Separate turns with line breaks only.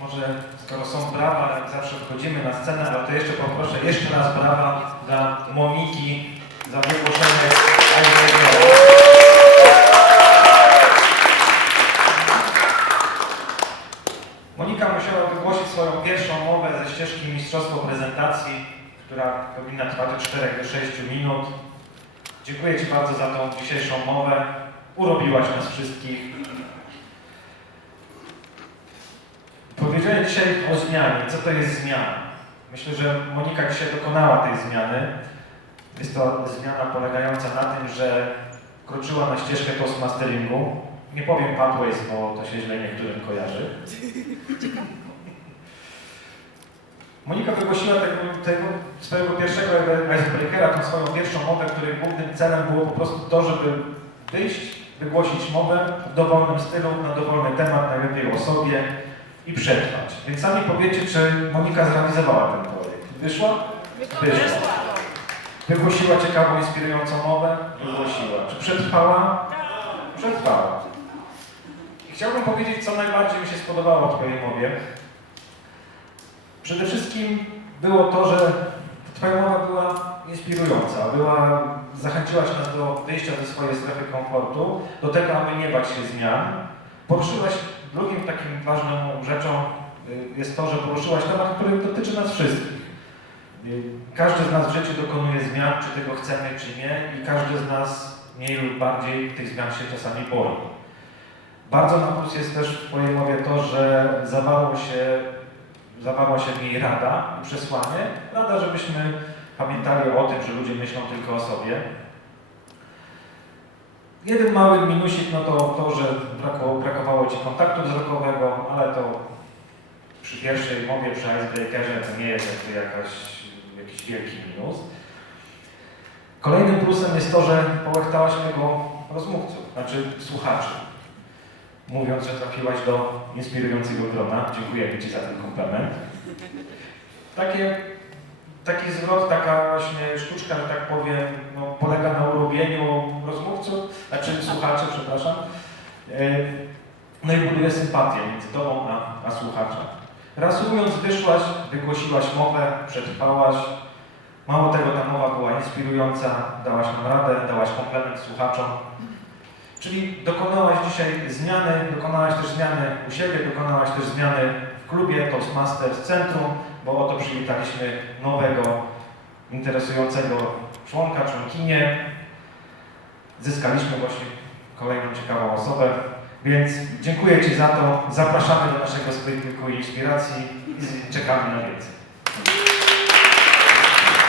Może skoro są brawa, jak zawsze wchodzimy na scenę, ale to jeszcze poproszę jeszcze raz brawa dla Moniki za wygłoszenie. Monika musiała wygłosić swoją pierwszą mowę ze ścieżki Mistrzostwo Prezentacji, która powinna trwać od 4 do 6 minut. Dziękuję Ci bardzo za tą dzisiejszą mowę. Urobiłaś nas wszystkich. Dzisiaj o zmianie. Co to jest zmiana? Myślę, że Monika dzisiaj dokonała tej zmiany. Jest to zmiana polegająca na tym, że kroczyła na ścieżkę toastmasteringu. Nie powiem pathways, bo to się źle niektórym kojarzy. Monika wygłosiła tego, tego swojego pierwszego icebreakera, tą swoją pierwszą mowę, której głównym celem było po prostu to, żeby wyjść, wygłosić mowę w dowolnym stylu, na dowolny temat, najlepiej o sobie i przetrwać. Więc sami powiecie, czy Monika zrealizowała ten projekt. Wyszła? Wyszła. Wygłosiła ciekawą, inspirującą mowę? Wygłosiła. Czy przetrwała? Przetrwała. I chciałbym powiedzieć, co najbardziej mi się spodobało w Twojej mowie. Przede wszystkim było to, że Twoja mowa była inspirująca, była, zachęciłaś nas do wyjścia ze swojej strefy komfortu, do tego, aby nie bać się zmian. Poruszyłaś, takim ważną rzeczą y, jest to, że poruszyłaś temat, który dotyczy nas wszystkich. Y, Każdy z nas w życiu dokonuje zmian, czy tego chcemy, czy nie, i każdy z nas mniej lub bardziej tych zmian się czasami boi. Bardzo na plus jest też w Twojej mowie to, że zawarło się zawarła się w niej rada i przesłanie. Rada, żebyśmy pamiętali o tym, że ludzie myślą tylko o sobie. Jeden mały minusik, no to to, że brakowało, brakowało Ci kontaktu wzrokowego, ale to przy pierwszej mowie, przy icebreakerze to nie jest jakby jakaś, jakiś wielki minus. Kolejnym plusem jest to, że połechtałaś mego rozmówców, znaczy słuchaczy mówiąc, że trafiłaś do inspirującego grona. Dziękuję Ci za ten komplement. Takie, taki zwrot, taka właśnie sztuczka, że tak powiem, no, polega na urobieniu rozmówców, znaczy słuchaczy, przepraszam. E, No i buduje sympatię między Tobą a, a słuchaczem. Reasumując, wyszłaś, wygłosiłaś mowę, przetrwałaś. Mało tego, ta mowa była inspirująca, dałaś nam radę, dałaś komplement słuchaczom. Czyli dokonałaś dzisiaj zmiany, dokonałaś też zmiany u siebie, dokonałaś też zmiany w klubie Toastmasters Centrum, bo oto przywitaliśmy nowego, interesującego członka, członkinię. Zyskaliśmy właśnie kolejną ciekawą osobę, więc dziękuję Ci za to. Zapraszamy do naszego sklepiku inspiracji i czekamy na więcej.